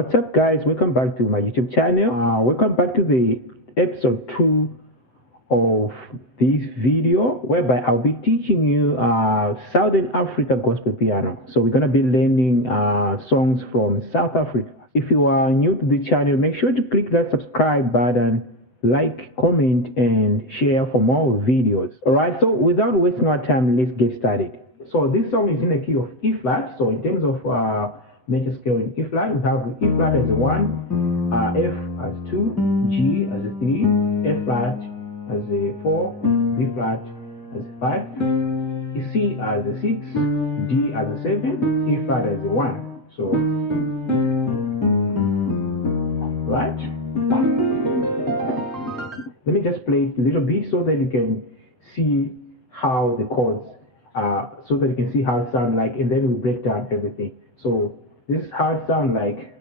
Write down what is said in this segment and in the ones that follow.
What's up, guys? Welcome back to my YouTube channel. Welcome back to the episode 2 of this video, whereby I'll be teaching you Southern Africa gospel piano. So we're going to be learning songs from South Africa. If you are new to the channel, make sure to click that subscribe button, like, comment, and share for more videos. Alright, so without wasting our time, let's get started. So this song is in the key of E flat. So in terms of major scale in E flat, we have E flat as a 1, F as 2, G as a 3, F flat as a 4, B flat as a 5, C as a 6, D as a 7, E flat as a 1. So, right? Let me just play it a little bit so that you can see how the chords, so that you can see how it sounds like, and then we break down everything. So this is how it sounds like.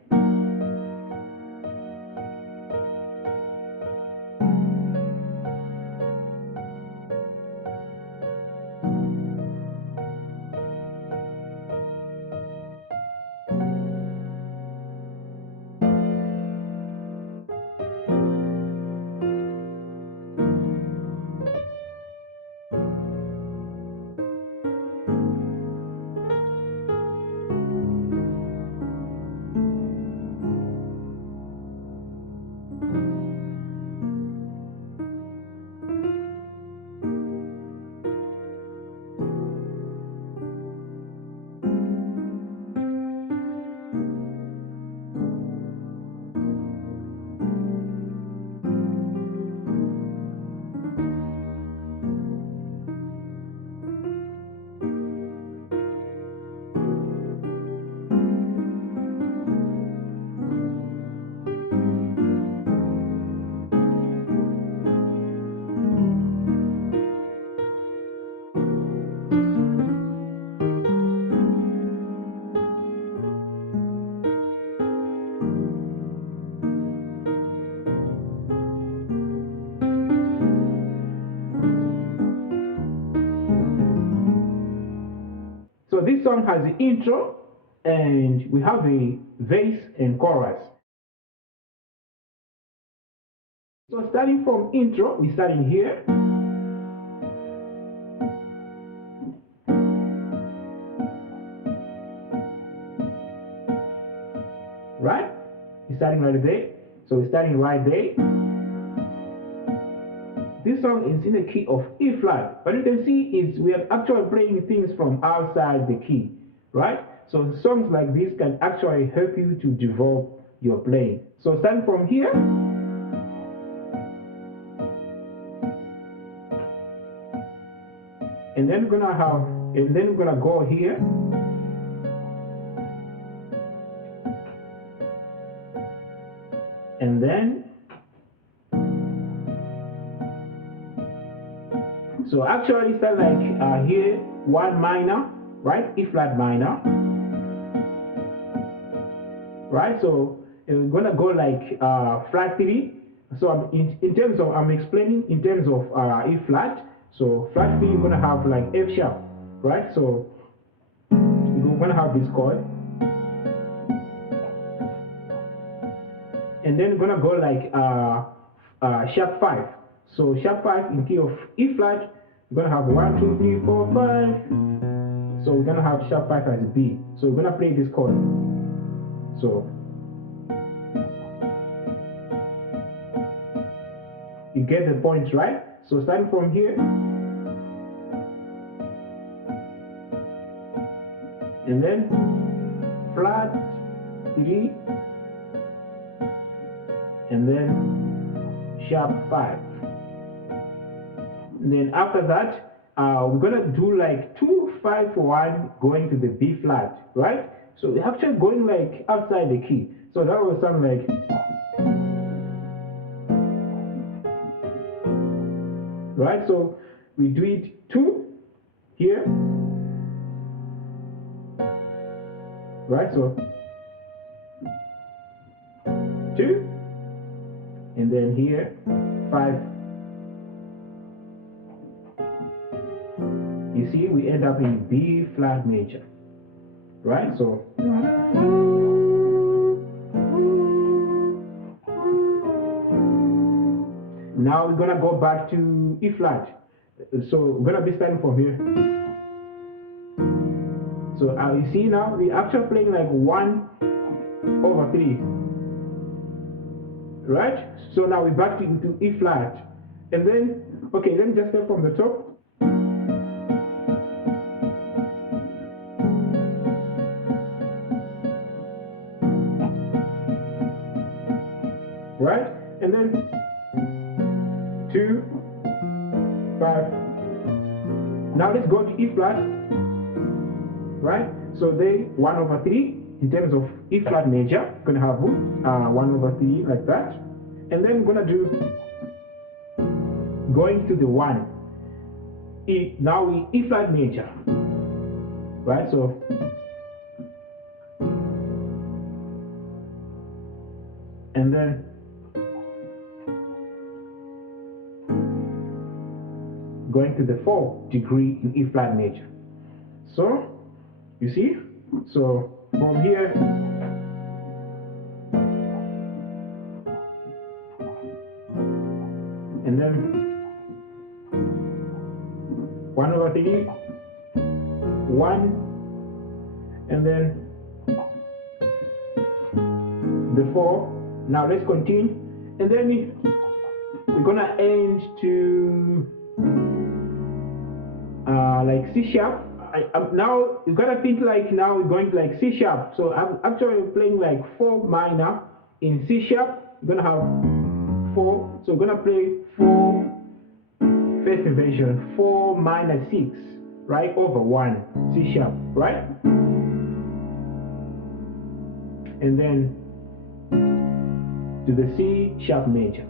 So this song has the intro, and we have a verse and chorus. So starting from intro, we start in here. Right? We're starting right there. So we're starting right there. This song is in the key of E flat. What you can see is we are actually playing things from outside the key, right? So songs like this can actually help you to develop your playing. So starting from here, and then we're gonna go here, and then. So actually it's like here 1 minor, right? E flat minor, right? So we're gonna go like flat 3. So I'm explaining in terms of E flat. So flat 3 you're gonna have like F sharp, right? So you're gonna have this chord, and then we're gonna go like sharp 5. So sharp 5 in key of E flat, we're gonna have 1, 2, 3, 4, 5. So we're gonna have sharp 5 as B. So we're gonna play this chord. So you get the points, right? So starting from here, and then flat 3, and then sharp 5. And then after that, we're gonna do like 2, 5, 1 going to the B flat, right? So we're actually going like outside the key. So that will sound like, right? So we do it 2 here, right? So 2, and then here 5. You see, we end up in B flat major, right? So Now we're gonna go back to E flat. So we're gonna be starting from here. So you see now we're actually playing like 1/3, right? So now we're back to E flat, and then okay, let me just start from the top. Right, and then 2, 5. Now let's go to E flat. Right, so they 1/3 in terms of E flat major. Gonna have 1/3 like that, and then gonna do going to the 1. Now we E flat major. Right, so and then going to the 4th degree in E flat major. So you see, so from here and then 1/3, 1, and then the 4. Now let's continue, and then we're gonna end to like C sharp. Now you gotta think like now we're going to like C sharp. So I'm actually playing like 4 minor in C sharp. We're gonna have 4. So we're gonna play 4 first inversion, 4 minor 6, right, over 1 C sharp, right? And then to the C sharp major,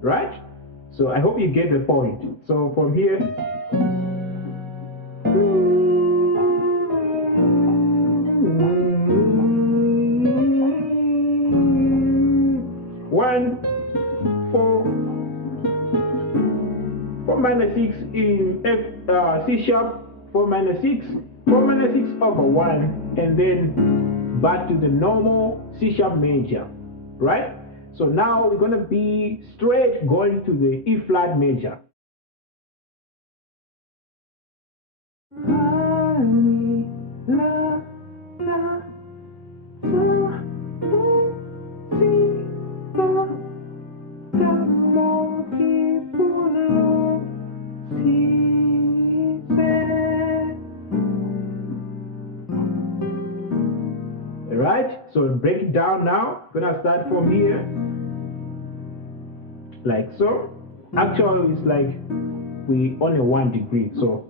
right? So I hope you get the point. So from here, one, 4, 4 minor 6 in C sharp, 4 minor 6, 4 minor 6 over 1, and then back to the normal C sharp major, right? So now we're gonna be straight going to the E flat major. Right, so break it down now. Gonna start from here, like so. Actually, it's like we only 1 degree. So,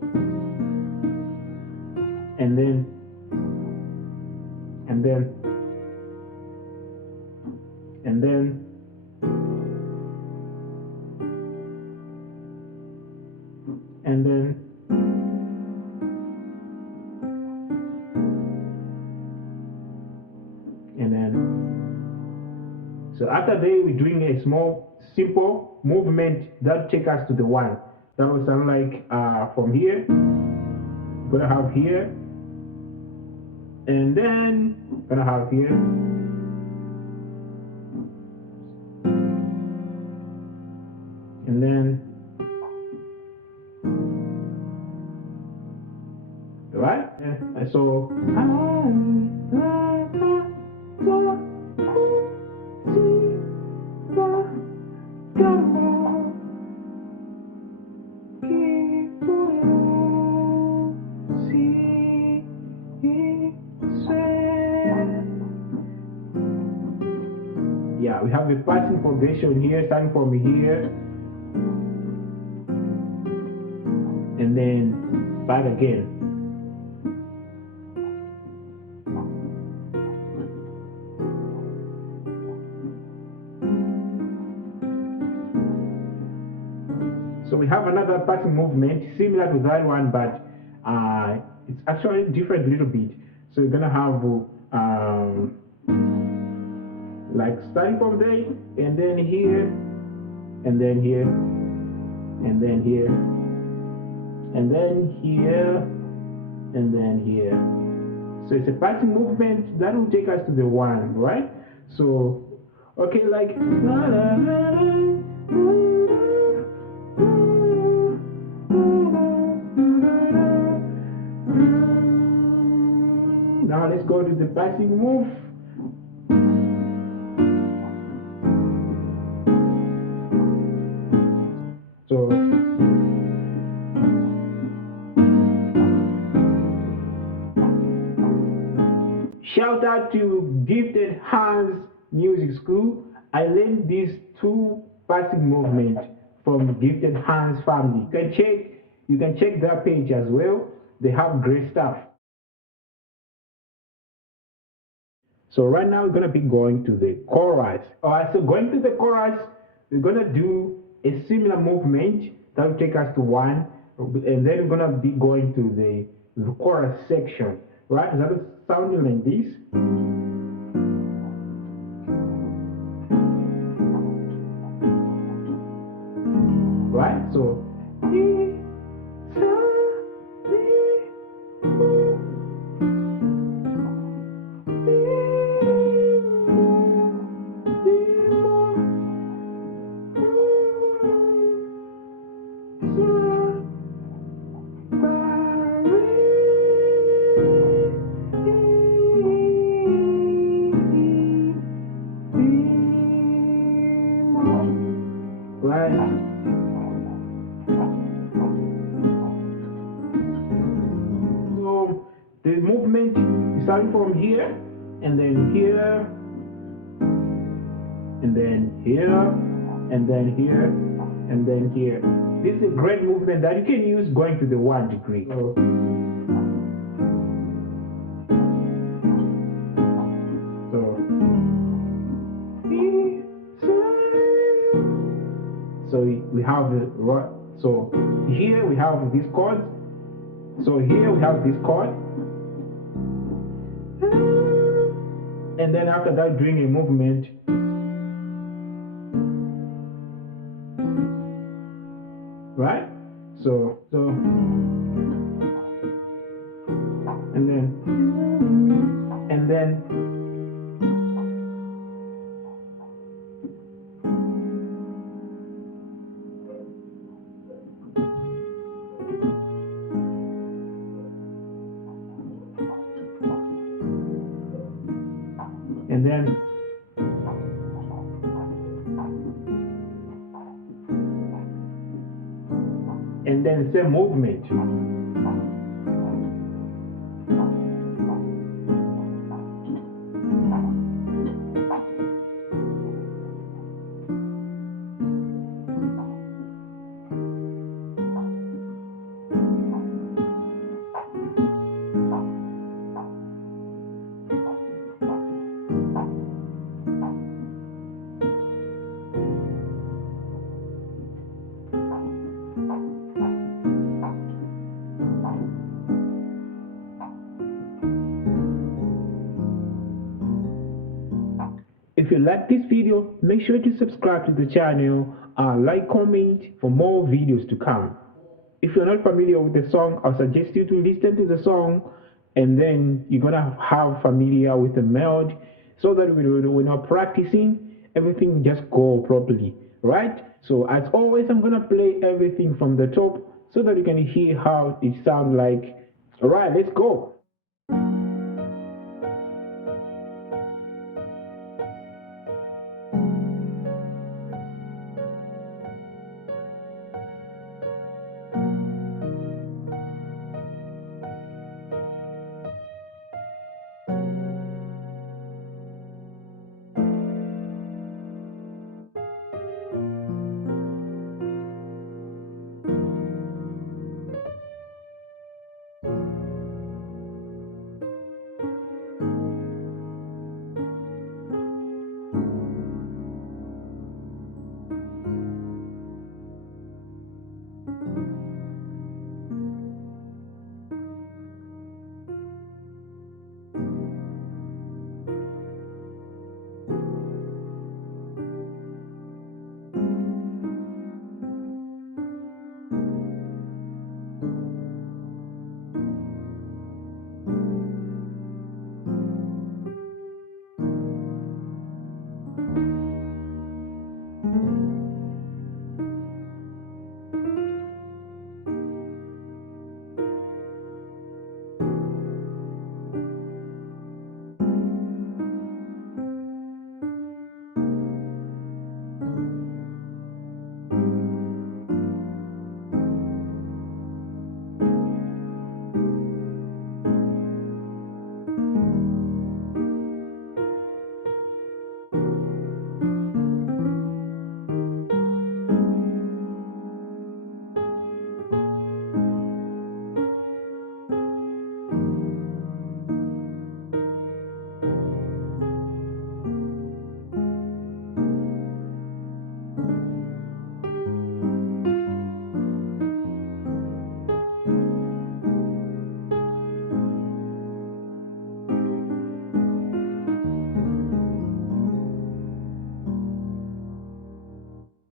and then, and then, and then, and then. And then, so after that, we're doing a small, simple movement that take us to the 1. That will sound like from here, we're gonna have here, and then gonna have here, and then, right? And so. Yeah, we have a passing progression here, starting from here, and then back again. So we have another passing movement similar to that one, but it's actually different a little bit. So we're gonna have like starting from there, and then here, and then here, and then here, and then here, and then here. So it's a passing movement that will take us to the 1, right? So okay, like Now let's go to the passing move. So shout out to Gifted Hands Music School. I learned these two passing movements from Gifted Hands family. You can check their page as well. They have great stuff. So right now we're gonna be going to the chorus. Alright, so going to the chorus, we're gonna do a similar movement that will take us to one, and then we're gonna be going to the chorus section. Right? That is sounding like this. Right? So so the movement is starting from here, and then here, and then here, and then here, and then here. This is a great movement that you can use going to the 1 degree. So we have so here we have this chord. So here we have this chord, and then after that doing a movement. Right? So and then same movement. If you like this video, make sure to subscribe to the channel, like, comment for more videos to come. If you're not familiar with the song, I'll suggest you to listen to the song, and then you're gonna have familiar with the melody, so that when we're not practicing, everything just go properly, right? So as always, I'm gonna play everything from the top so that you can hear how it sounds like. All right, let's go.